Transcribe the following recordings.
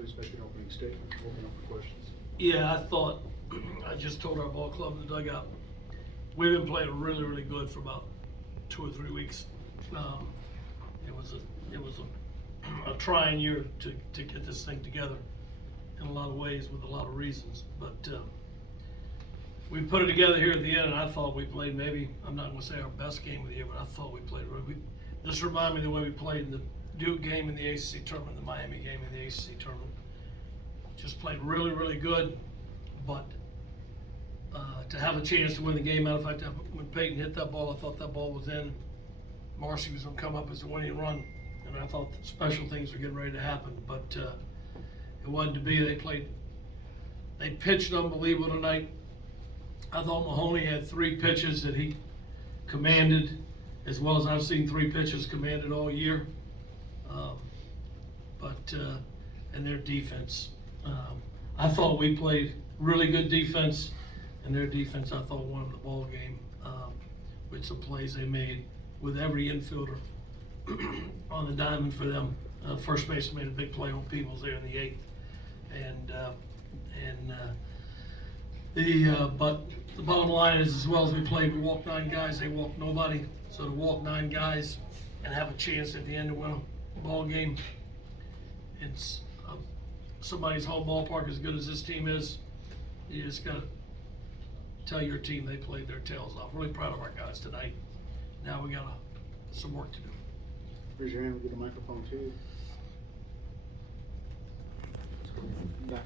please make an opening statement, open up for questions. Yeah, I just told our ball club in the dugout, we've been playing really, really good for about 2 or 3 weeks. It was a trying year to get this thing together in a lot of ways with a lot of reasons, but we put it together here at the end, and I thought we played maybe, I'm not gonna say our best game of the year, but I thought we played really. This reminded me of the way we played in the Duke game in the ACC tournament, the Miami game in the ACC tournament. Just played really, really good, but to have a chance to win the game, matter of fact, when Peyton hit that ball, I thought that ball was in. Marcy was gonna come up as a winning run, and I thought that special things were getting ready to happen, but it wasn't to be. They pitched unbelievable tonight. I thought Mahoney had 3 pitches that he commanded, as well as I've seen 3 pitches commanded all year. And their defense, I thought we played really good defense, and their defense, I thought, won the ball game with some plays they made with every infielder on the diamond for them. First baseman made a big play on Peebles there in the 8th, but the bottom line is, as well as we played, we walked 9 guys, they walked nobody. So to walk 9 guys and have a chance at the end to win a ball game, it's somebody's home ballpark. As good as this team is, you just gotta tell your team they played their tails off. Really proud of our guys tonight. Now we got some work to do. Raise your hand, we'll get a microphone to you. Back.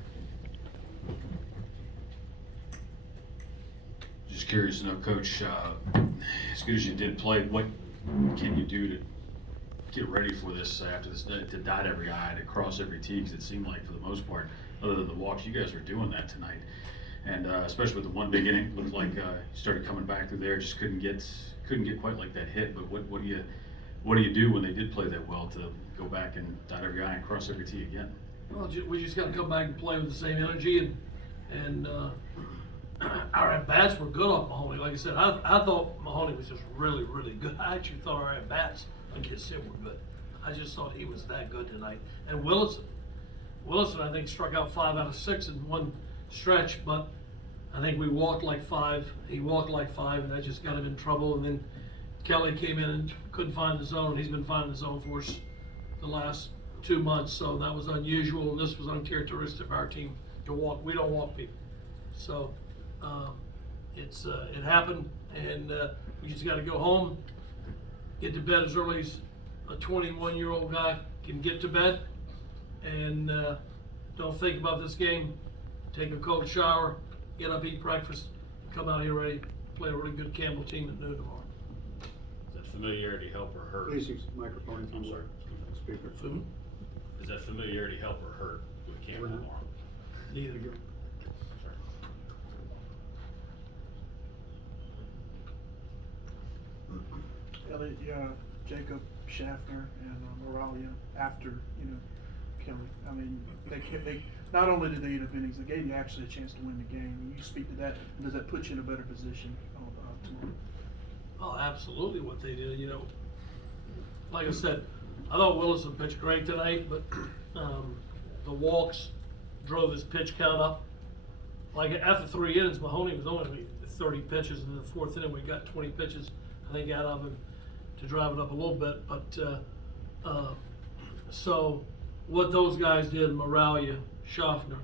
Just curious to know, Coach, as good as you did play, what can you do to get ready for this after this, to dot every I, to cross every T? Because it seemed like, for the most part, other than the walks, you guys were doing that tonight. And especially with the one big inning, looked like you started coming back through there, just couldn't get quite like that hit. But what do you do when they did play that well to go back and dot every I and cross every T again? Well, we just got to come back and play with the same energy, and our at-bats were good off Mahoney. Like I said, I thought Mahoney was just really, really good. I actually thought our at-bats against him were good. I just thought he was that good tonight. And Willison, I think, struck out 5 out of 6 in one stretch, but I think we walked like 5. He walked like 5, and that just got him in trouble. And then Kelly came in and couldn't find the zone. He's been finding the zone for us the last 2 months, so that was unusual, and this was uncharacteristic of our team to walk. We don't walk people. So it happened, and we just got to go home, get to bed as early as a 21-year-old guy can get to bed, and don't think about this game. Take a cold shower, get up, eat breakfast, come out here ready to play a really good Campbell team at noon tomorrow. Does that familiarity help or hurt? Please use the microphone if I'm you sorry. will. Speaker. Does that familiarity help or hurt with Campbell tomorrow? Neither. Sorry. Elliott, Jacob Schaffner and Moralia after, Kelly. I mean, they not only did they eat up innings, they gave you actually a chance to win the game. You speak to that. Does that put you in a better position tomorrow? Oh, absolutely what they did, Like I said, I thought Willison pitched great tonight, but the walks drove his pitch count up. Like after 3 innings, Mahoney was only 30 pitches, and in the 4th inning we got 20 pitches, I think, out of him to drive it up a little bit. But so what those guys did, Moralia, Schaffner,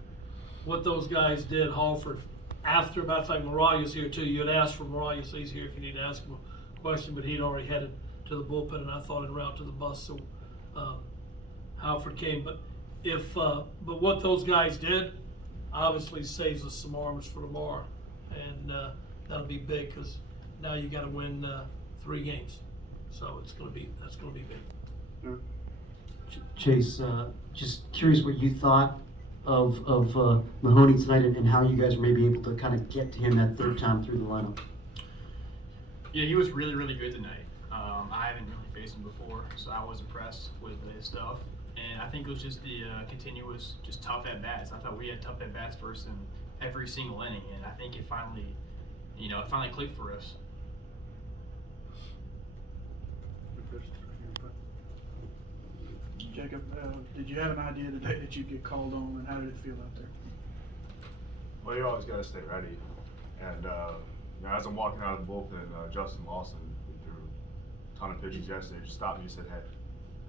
what those guys did, Halford, after, matter of fact, Moralia's here too. You had asked for Moralia, so he's here if you need to ask him a question, but he'd already headed to the bullpen, and I thought en route to the bus, so Halford came. But but what those guys did obviously saves us some arms for tomorrow, and that'll be big, because now you got to win 3 games, so that's going to be big. Yeah. Chase, just curious what you thought of Mahoney tonight, and how you guys were maybe able to kind of get to him that 3rd time through the lineup. Yeah, he was really, really good tonight. I haven't really faced him before, so I was impressed with his stuff. And I think it was just the continuous, just tough at-bats. I thought we had tough at-bats first in every single inning, and I think it finally clicked for us. Jacob, did you have an idea today that you'd get called on, and how did it feel out there? Well, you always gotta stay ready. And you know, as I'm walking out of the bullpen, Justin Lawson, who threw a ton of pitches yesterday, just stopped me and said, "Hey,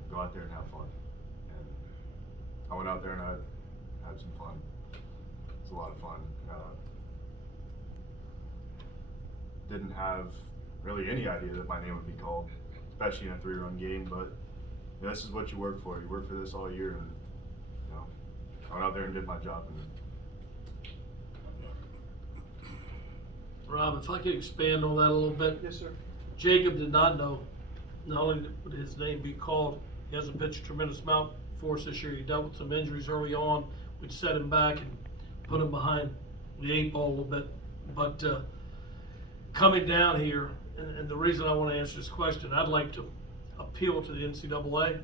go out there and have fun." And I went out there and I had some fun. It's a lot of fun. Didn't have really any idea that my name would be called, especially in a 3-run game. But you know, this is what you work for. You work for this all year, and you know, I went out there and did my job. And Rob, if I could expand on that a little bit. Yes, sir. Jacob did not know, not only would his name be called, he hasn't pitched a tremendous amount for us this year. He dealt with some injuries early on, which set him back and put him behind the 8 ball a little bit. But coming down here, and the reason I want to answer this question, I'd like to appeal to the NCAA.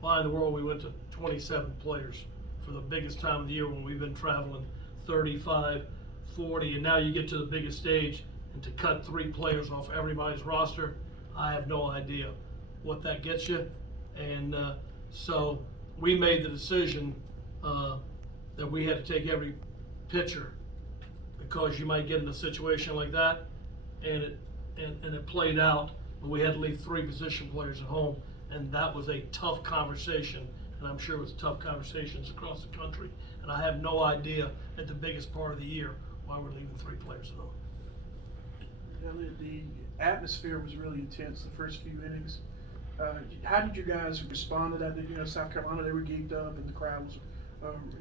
Why in the world we went to 27 players for the biggest time of the year when we've been traveling 35, 40, and now you get to the biggest stage, and to cut 3 players off everybody's roster, I have no idea what that gets you. And so we made the decision that we had to take every pitcher, because you might get in a situation like that, and it played out, but we had to leave 3 position players at home, and that was a tough conversation, and I'm sure it was tough conversations across the country, and I have no idea at the biggest part of the year why we're leaving 3 players at home. Elliott, the atmosphere was really intense the first few innings. How did you guys respond to that? You know, South Carolina, they were geeked up, and the crowd was,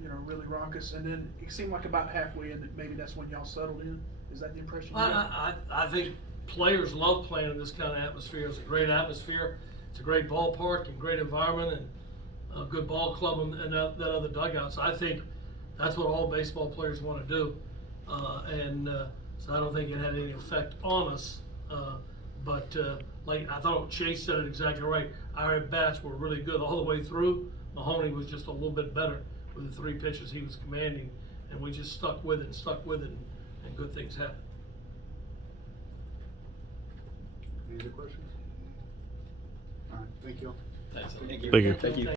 you know, really raucous. And then it seemed like about halfway in, maybe that's when y'all settled in. Is that the impression you got? I think players love playing in this kind of atmosphere. It's a great atmosphere. It's a great ballpark and great environment, and a good ball club and that other dugouts. I think that's what all baseball players want to do. So I don't think it had any effect on us. But like I thought Chase said it exactly right. Our at-bats were really good all the way through. Mahoney was just a little bit better with the 3 pitches he was commanding, and we just stuck with it, and good things happened. Any other questions? All right, thank you all. Thanks. Thank you.